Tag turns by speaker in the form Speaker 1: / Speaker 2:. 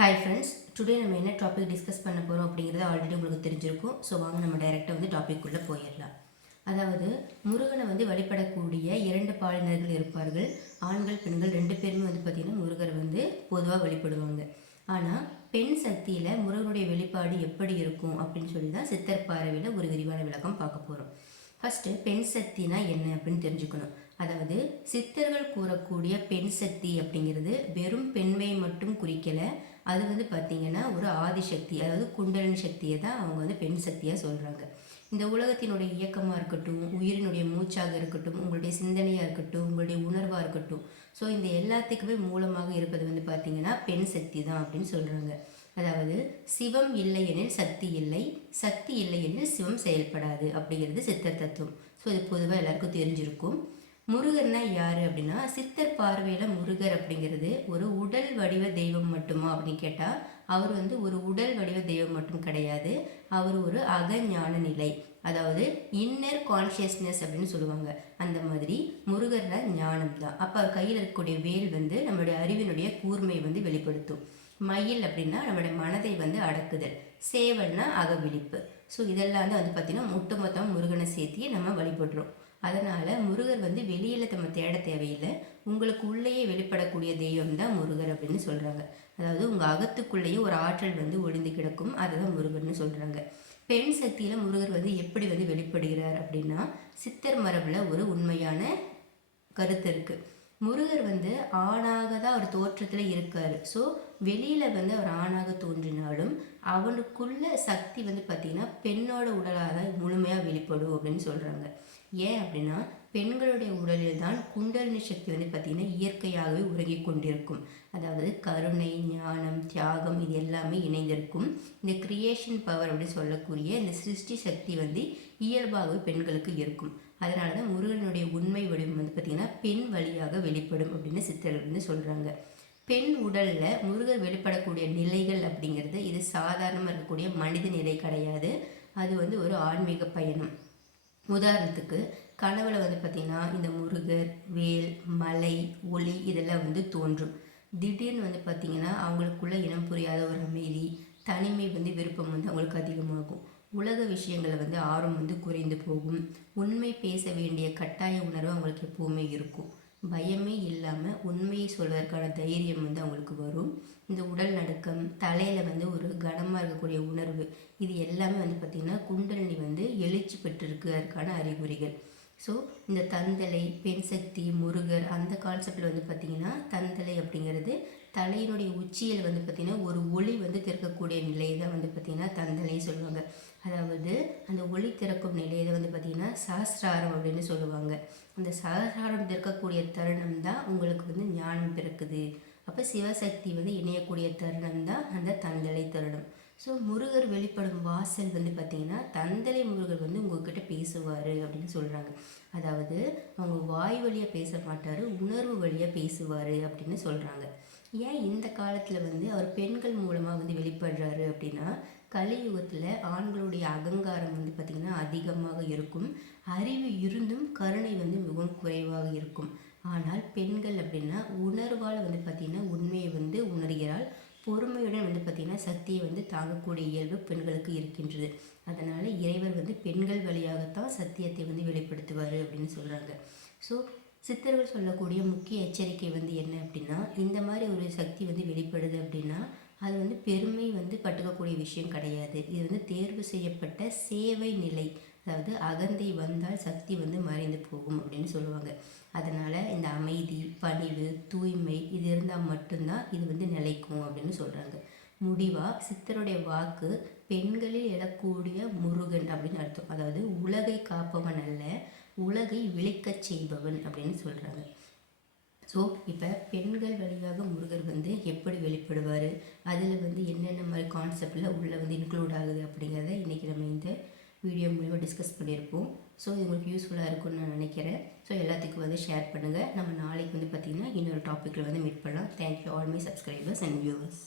Speaker 1: Hi friends today நம்ம என்ன topic discuss பண்ண போகிறோம் அப்படிங்கிறது ஆல்ரெடி உங்களுக்கு தெரிஞ்சிருக்கும். ஸோ வாங்க நம்ம டைரெக்டாக வந்து டாபிக் உள்ளே போயிடலாம். அதாவது முருகனை வந்து வழிபடக்கூடிய இரண்டு பாலினர்கள் இருப்பார்கள். ஆண்கள் பெண்கள் ரெண்டு பேருமே வந்து பார்த்திங்கன்னா முருகரை வந்து பொதுவாக வழிபடுவாங்க. ஆனால் பெண் சக்தியில் முருகனுடைய வெளிப்பாடு எப்படி இருக்கும் அப்படின்னு சொல்லி தான் சித்தர் பார்வையில் ஒரு விரிவான விளக்கம் பார்க்க போகிறோம் ஃபஸ்ட்டு பெண் சக்தினா என்ன அப்படின்னு தெரிஞ்சுக்கணும். அதாவது சித்தர்கள் கூறக்கூடிய பெண் சக்தி அப்படிங்கிறது வெறும் பெண்மையை மட்டும் குறிக்கலை. அது வந்து பார்த்திங்கன்னா ஒரு ஆதிசக்தி அதாவது குண்டலன் சக்தியை தான் அவங்க வந்து பெண் சக்தியாக சொல்கிறாங்க இந்த உலகத்தினுடைய இயக்கமாக இருக்கட்டும் உயிரினுடைய மூச்சாக இருக்கட்டும் உங்களுடைய சிந்தனையாக இருக்கட்டும் உங்களுடைய உணர்வாக இருக்கட்டும். ஸோ இந்த எல்லாத்துக்குமே மூலமாக இருப்பது வந்து பார்த்திங்கன்னா பெண் சக்தி தான் அப்படின்னு சொல்கிறாங்க அதாவது சிவம் இல்லை எனில் சக்தி இல்லை சக்தி இல்லை எனில் சிவம் செயல்படாது அப்படிங்கிறது சித்தர் தத்துவம். ஸோ இது பொதுவாக எல்லாருக்கும் தெரிஞ்சிருக்கும். முருகர்னா யார் அப்படின்னா சித்தர் பார்வையில் முருகர் அப்படிங்கிறது ஒரு உடல் வடிவ தெய்வம் மட்டுமா அப்படின்னு கேட்டால் அவர் வந்து ஒரு உடல் வடிவ தெய்வம் மட்டும் கிடையாது. அவர் ஒரு அகஞான நிலை. அதாவது இன்னர் கான்ஷியஸ்னஸ் அப்படின்னு சொல்லுவாங்க. அந்த மாதிரி முருகரில் ஞானம் தான் அப்போ அவர் கையில் இருக்கக்கூடிய வேல் வந்து நம்மளுடைய அறிவினுடைய கூர்மையை வந்து வெளிப்படுத்தும். மயில் அப்படின்னா நம்மளுடைய மனதை வந்து அடக்குதல். சேவல்னா அகவிழிப்பு. ஸோ இதெல்லாம் வந்து வந்து பார்த்திங்கன்னா ஒட்டுமொத்தம் முருகனை சேர்த்தியே நம்ம வழிபடுறோம். அதனால் முருகர் வந்து வெளியில் நம்ம தேட தேவையில்லை. உங்களுக்கு உள்ளேயே வெளிப்படக்கூடிய தெய்வம் தான் முருகர் அப்படின்னு சொல்கிறாங்க அதாவது உங்கள் அகத்துக்குள்ளேயே ஒரு ஆற்றல் வந்து ஒளிந்து கிடக்கும். அதை தான் முருகர்னு சொல்கிறாங்க பெண் சக்தியில் முருகர் வந்து எப்படி வந்து வெளிப்படுகிறார் அப்படின்னா சித்தர் மரபில் ஒரு உண்மையான கருத்து இருக்குது முருகர் வந்து ஆணாக தான் ஒரு தோற்றத்தில் இருக்கார். ஸோ வெளியில் வந்து அவர் ஆணாக தோன்றினாலும் அவனுக்குள்ள சக்தி வந்து பார்த்திங்கன்னா பெண்ணோட உடலாக தான் முழுமையாக வெளிப்படும் அப்படின்னு சொல்கிறாங்க ஏன் அப்படின்னா பெண்களுடைய உடலில் தான் குண்டலினி சக்தி வந்து பார்த்திங்கன்னா இயற்கையாகவே உறங்கி கொண்டிருக்கும். அதாவது கருணை ஞானம் தியாகம் இது எல்லாமே இணைந்திருக்கும். இந்த கிரியேஷன் பவர் அப்படின்னு சொல்லக்கூடிய இந்த சிருஷ்டி சக்தி வந்து இயல்பாகவே பெண்களுக்கு இருக்கும். அதனால தான் முருகனுடைய உண்மை வடிவம் வந்து பார்த்திங்கன்னா பெண் வழியாக வெளிப்படும் அப்படின்னு சித்தர்கள் வந்து சொல்கிறாங்க பெண் உடலில் முருகர் வெளிப்படக்கூடிய நிலைகள் அப்படிங்கிறது இது சாதாரணமாக இருக்கக்கூடிய மனித நிலை கிடையாது. அது வந்து ஒரு ஆன்மீக பயணம். உதாரணத்துக்கு கனவுல வந்து பார்த்திங்கன்னா இந்த முருகர் வேல் மலை ஒளி இதெல்லாம் வந்து தோன்றும். திடீர்னு வந்து பார்த்திங்கன்னா அவங்களுக்குள்ள இனம் புரியாத ஒரு அமைதி தனிமை வந்து விருப்பம் வந்து அவங்களுக்கு அதிகமாகும். உலக விஷயங்களை வந்து ஆர்வம் வந்து குறைந்து போகும். உண்மை பேச வேண்டிய கட்டாய உணர்வு அவங்களுக்கு எப்போவுமே இருக்கும். பயமே இல்லாமல் உண்மையை சொல்வதற்கான தைரியம் வந்து அவங்களுக்கு வரும். இந்த உடல் நடுக்கம் தலையில் வந்து ஒரு கனமாக இருக்கக்கூடிய உணர்வு இது எல்லாமே வந்து பார்த்திங்கன்னா குண்டலினி வந்து எழுச்சி பெற்றிருக்கு அதற்கான அறிகுறிகள். ஸோ இந்த தந்தலை பெண் சக்தி முருகர் அந்த கான்செப்டில் வந்து பார்த்திங்கன்னா தந்தலை அப்படிங்கிறது தலையினுடைய உச்சியில் வந்து பார்த்திங்கன்னா ஒரு ஒளி வந்து திறக்கக்கூடிய நிலையை தான் வந்து பார்த்திங்கன்னா தந்தலை சொல்லுவாங்க. அதாவது அந்த ஒளி திறக்கும் நிலையை வந்து பார்த்திங்கன்னா சஹசிராரம் அப்படின்னு சொல்லுவாங்க. அந்த சஹசிராரம் திறக்கக்கூடிய தருணம் தான் உங்களுக்கு வந்து ஞானம் பிறக்குது. அப்போ சிவசக்தி வந்து இணையக்கூடிய தருணம் தான் அந்த தந்தலை தருணம். ஸோ முருகர் வெளிப்படும் வாசல் வந்து பார்த்திங்கன்னா தந்தலை முருகர் வந்து உங்ககிட்ட பேசுவார் அப்படின்னு சொல்கிறாங்க அதாவது அவங்க வாய் வழியாக பேச மாட்டார் உணர்வு வழியாக பேசுவார் அப்படின்னு சொல்கிறாங்க ஏன் இந்த காலத்தில் வந்து அவர் பெண்கள் மூலமாக வந்து வெளிப்படுறாரு அப்படின்னா கலியுகத்தில் ஆண்களுடைய அகங்காரம் வந்து பார்த்திங்கன்னா அதிகமாக இருக்கும். அறிவு இருந்தும் கருணை வந்து மிகவும் குறைவாக இருக்கும். ஆனால் பெண்கள் அப்படின்னா உணர்வால் வந்து பார்த்திங்கன்னா உண்மையை வந்து உணர்கிறாள் பொறுமையுடன் வந்து பார்த்திங்கன்னா சக்தியை வந்து தாங்கக்கூடிய இயல்பு பெண்களுக்கு இருக்கின்றது. அதனால் இறைவர் வந்து பெண்கள் வழியாகத்தான் சத்தியத்தை வந்து வெளிப்படுத்துவார் அப்படின்னு சொல்கிறாங்க ஸோ சித்தர்கள் சொல்லக்கூடிய முக்கிய எச்சரிக்கை வந்து என்ன அப்படின்னா இந்த மாதிரி ஒரு சக்தி வந்து வெளிப்படுது அப்படின்னா அது வந்து பெருமை வந்து பட்டுக்கக்கூடிய விஷயம் கிடையாது. இது வந்து தேர்வு செய்யப்பட்ட சேவை நிலை. அதாவது அகந்தை வந்தால் சக்தி வந்து மறைந்து போகும் அப்படின்னு சொல்லுவாங்க. அதனால் இந்த அமைதி பணிவு தூய்மை இது இருந்தால் மட்டும்தான் இது வந்து நிலைக்கும் அப்படின்னு சொல்கிறாங்க முடிவாக சித்தருடைய வாக்கு பெண்களில் எழக்கூடிய முருகன் அப்படின்னு அர்த்தம். அதாவது உலகை காப்பவன் அல்ல உலகை விழிக்கச் செய்பவன் அப்படின்னு சொல்கிறாங்க ஸோ இப்போ பெண்கள் வழியாக முருகர் வந்து எப்படி வெளிப்படுவார்? அதில் வந்து என்னென்ன மாதிரி கான்செப்டில் உள்ளே வந்து இன்க்ளூட் ஆகுது அப்படிங்கிறத இன்றைக்கி நம்ம இந்த வீடியோ மூலிமா டிஸ்கஸ் பண்ணியிருப்போம். ஸோ இது உங்களுக்கு யூஸ்ஃபுல்லாக இருக்கும்னு நான் நினைக்கிறேன். ஸோ எல்லாத்துக்கும் வந்து ஷேர் பண்ணுங்கள் நம்ம நாளைக்கு வந்து பார்த்திங்கன்னா இன்னொரு டாப்பிக்கில் வந்து மீட் பண்ணலாம். Thank you all my subscribers and viewers